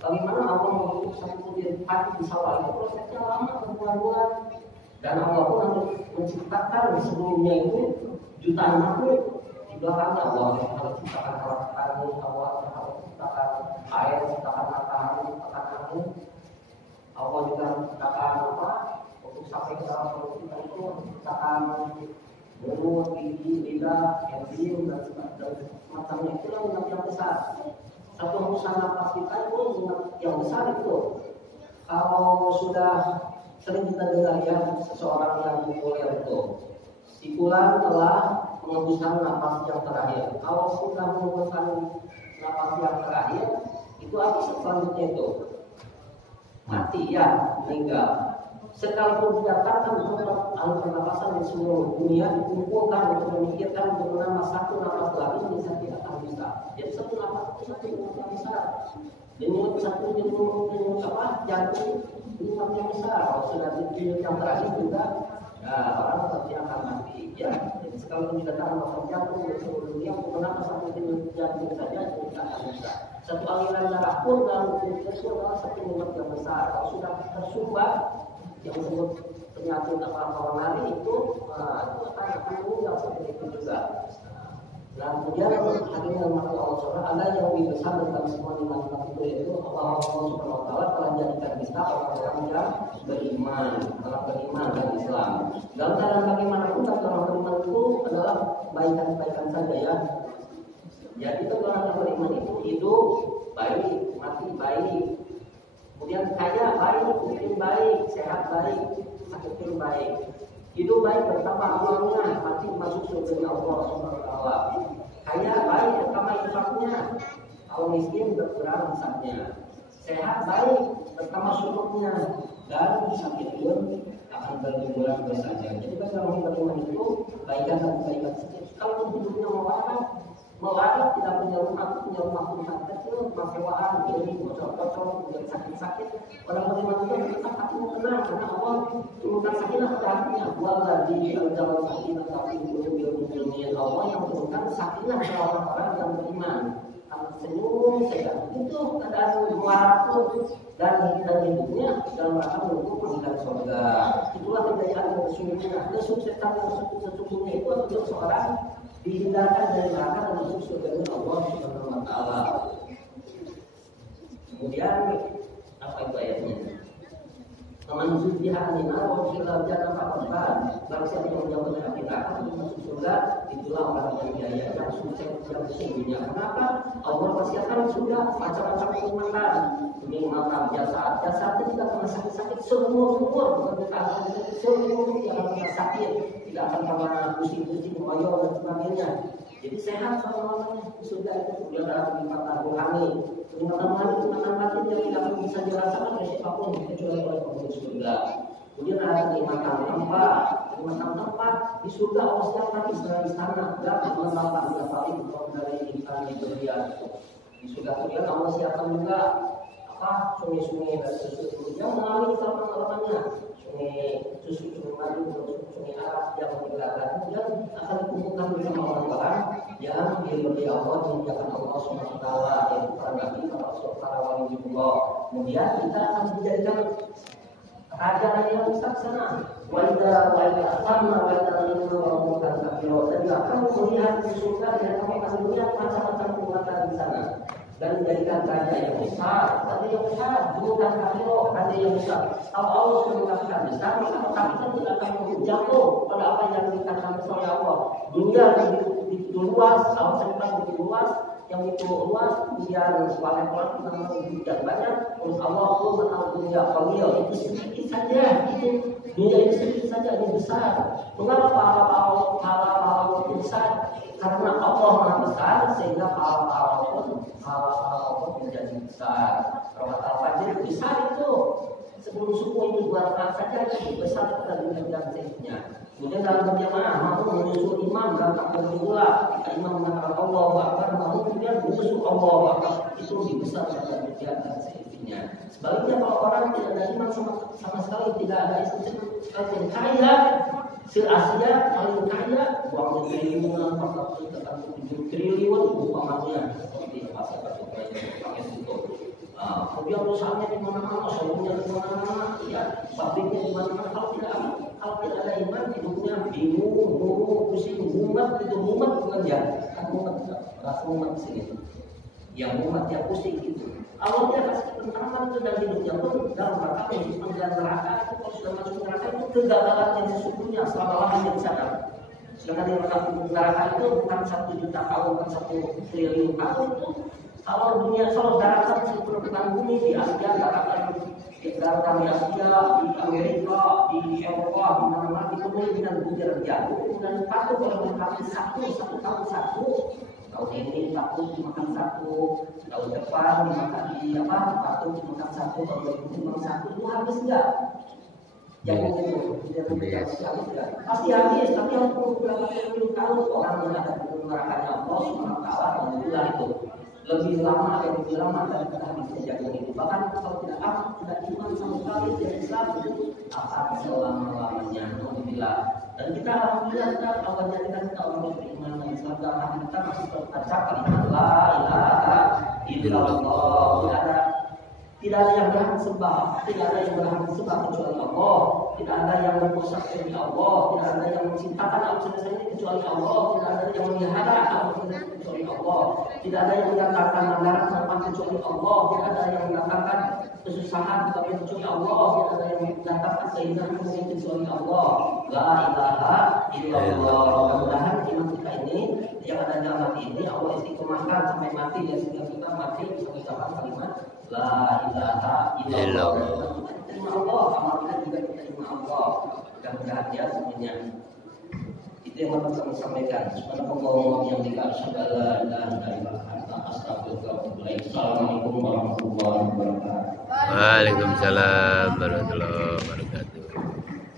Bagaimana Allah membentuk satu butir hati di sawah itu prosesnya lama berbulan-bulan. Dan Allah pun harus menciptakan sebelumnya itu jutaan makhluk. Di belakangnya Allah harus ciptakan tani, Allah harus ciptakan air, ciptakan matahari, ciptakan angin. Allah juga menciptakan untuk sampai ke dalam perut kita itu menciptakan mulut, gigi, lidah, enzim dan semacamnya. Itulah minat yang besar. Satu hembusan nafas kita itu minat yang besar itu. Kalau sudah sering kita dengar ya seseorang yang populer itu, si fulan telah mengembuskan nafas yang terakhir. Kalau sudah mengembuskan nafas yang terakhir, itu apa selanjutnya itu? Mati ya, meninggal. Sekalipun didapatkan untuk alat pernapasan di seluruh dunia dikumpulkan untuk memikirkan untuk menambah satu nafas lagi bisa tidak akan bisa. Jadi satu nafas itu satu yang besar. Denyut satu denyut jantung ini yang besar. Kalau sudah denyut yang terakhir juga orang pasti akan mati. Ya, jadi sekalipun didapatkan nafas jantung di seluruh dunia untuk menambah satu denyut jantung saja tidak akan bisa. Satu aliran darah pun dalam tubuh itu adalah satu denyut yang besar. Kalau sudah tersumbat yang disebut penyakit koronari itu akan meninggal seperti itu juga. Dan kemudian akhirnya Allah SWT ada yang lebih besar dalam semua nikmat itu yaitu Allah Subhanahu Wa Taala telah jadikan kita orang-orang yang beriman dan Islam. Dalam keadaan bagaimanapun orang beriman itu adalah kebaikan-kebaikan saja ya. Jadi orang yang beriman itu hidup baik, mati baik. Kemudian kaya baik, miskin baik, sehat baik, sakit pun baik. Hidup baik bertambah amalnya, mati masuk surga Allah SWT. Kaya baik bertambah infaknya, kalau miskin berkurang hisabnya. Sehat baik bertambah syukurnya, dan sakit pun akan berkurang dosanya. Jadi kalau kita beriman itu kebaikan dan kebaikan sedikit. Kalau hidupnya melarang tidak punya rumah pun kecil, sewaan, jadi bocor-bocor, kemudian sakit-sakit. Orang beriman itu tetap hatinya tenang karena Allah turunkan sakinah pada hatinya. Waladzi anzala sakinata fi qulubil mu'minin. Allah yang turunkan sakinah pada orang-orang yang beriman. Akan senyum saja. Itu keadaan muarafah dan hidupnya dalam rangka menuju pendidikan surga. Itulah kejayaan yang sesungguhnya. Kesuksesan yang sesungguhnya itu untuk seorang dihindarkan dari neraka dan masuk surga Allah Subhanahu Wa Taala. Kemudian apa itu ayatnya? Faman zuhziha 'anil nar wa udkhila al-jannata faqad faz. Barang siapa yang menjauh dari api neraka untuk masuk surga, itulah orang yang jaya yang sukses yang sesungguhnya. Kenapa? Allah persiapkan surga macam-macam kenikmatan. Menikmati jasad itu tidak pernah sakit-sakit, seumur-umur yang pernah sakit, tidak akan pernah pusing-pusing, ngoyo dan sebagainya. Jadi sehat semuanya di surga itu. Kemudian ada kenikmatan rohani, kenikmatan batin yang tidak akan bisa dirasakan oleh siapapun kecuali oleh penghuni surga. Kemudian ada kenikmatan tempat di surga Allah siapkan istana dan mendapat dari ikan di dunia. Di surga kemudian Allah siapkan juga sungai-sungai dan susu yang mengalir selama-lamanya, sungai susu, sungai madu, sungai arak yang beragam. Kemudian akan dikumpulkan bersama orang-orang yang diridhoi Allah, dimuliakan Allah Subhanahu Wa Taala, yaitu para nabi, para wali Allah. Kemudian kita akan dijadikan raja yang bijaksana. Waida sama waida itu bukan kafir. Dan akan melihat di surga dan kami akan melihat macam-macam kekuatan di sana. Dan menjadikan raja yang besar, bukan raja yang besar. Kalau Allah sudah mengatakan besar, maka kita tidak akan jatuh pada apa yang dikatakan oleh Allah. Dunia begitu luas, alam semesta begitu luas, yang itu luas, kemudian planet-planet yang begitu banyak. Menurut Allah mengenal dunia qalil itu sedikit saja, dunia ini sedikit saja, ini besar. Mengapa pahala itu besar? Karena Allah Maha Besar sehingga pahala menjadi besar. Kalau kata Fajr besar itu sebelum suku itu 2 rakaat saja itu besar dari dan seisinya. Kemudian dalam berjamaah mampu menyusul imam dalam takbir kedua, imam mengatakan Allahu Akbar, mampu kemudian menyusul Allahu Akbar, itu lebih besar dari dan seisinya. Sebaliknya kalau orang tidak ada iman sama sekali, tidak ada istri yang kaya, se-Asia paling kaya, uang triliunan, 47 triliun uangnya seperti apa pakai itu. Kemudian usahanya di mana-mana, solusinya di mana-mana, ya, pabriknya di mana-mana. Kalau tidak ada iman, hidupnya bingung, murung, pusing, mumet, itu mumet bukan ya? Kan mumet, rasa mumet sih. Yang mumet, yang pusing gitu. Allah dia kasih ketenangan itu dan hidupnya pun dalam rangka untuk menjaga neraka. Itu kalau sudah masuk neraka itu kegagalan yang sesungguhnya selama lamanya di sana. Sedangkan yang neraka itu bukan 1 juta tahun, bukan 1 triliun tahun itu. Kalau dunia, kalau daratan seluruh bumi di Asia, daratan di Asia, di Amerika, di Eropa, di mana-mana itu mulai dengan bujur jatuh dan takut kalau mengkasih satu tahun satu. Tahun ini takut dimakan satu, tahun depan dimakan di apa? Takut dimakan satu, tahun depan dimakan satu, itu habis enggak? Jangan itu, tidak habis enggak? Pasti habis, tapi yang berapa puluh tahun orang yang ada di nerakanya Allah Subhanahu wa taala mengulang itu. Lebih lama daripada habis kejadian itu. Bahkan kalau tidak iman sama sekali tidak Islam itu akan selama-lamanya. Alhamdulillah. Dan kita alhamdulillah kita awalnya kita orang beriman dan Islam dalam hati kita masih terbaca kalimat la ilaha illallah. Tidak ada yang berhak sembah, tidak ada yang berhak disembah kecuali Allah. Tidak ada yang berpusat kecuali Allah. Tidak ada yang mencintakan Allah kecuali Allah. Tidak ada yang melihara Allah kecuali Allah. Tidak ada yang mendatangkan mandarat manfaat kecuali Allah. Tidak ada yang mendatangkan kesusahan kecuali Allah. Tidak ada yang mendatangkan keinginan kecuali Allah. La ilaha illallah. Mudah-mudahan iman kita ini yang ada dalam hati ini Allah istiqomahkan sampai mati dan sehingga kita mati bisa mengucapkan kalimat la ilaha illallah. Terima Allah, amal kita juga terima Allah. Mudah-mudahan ya semuanya. Itu yang harus kami sampaikan. Subhanallah yang dikasih adalah dan astagfirullah. Assalamualaikum warahmatullahi wabarakatuh. Waalaikumsalam warahmatullahi wabarakatuh.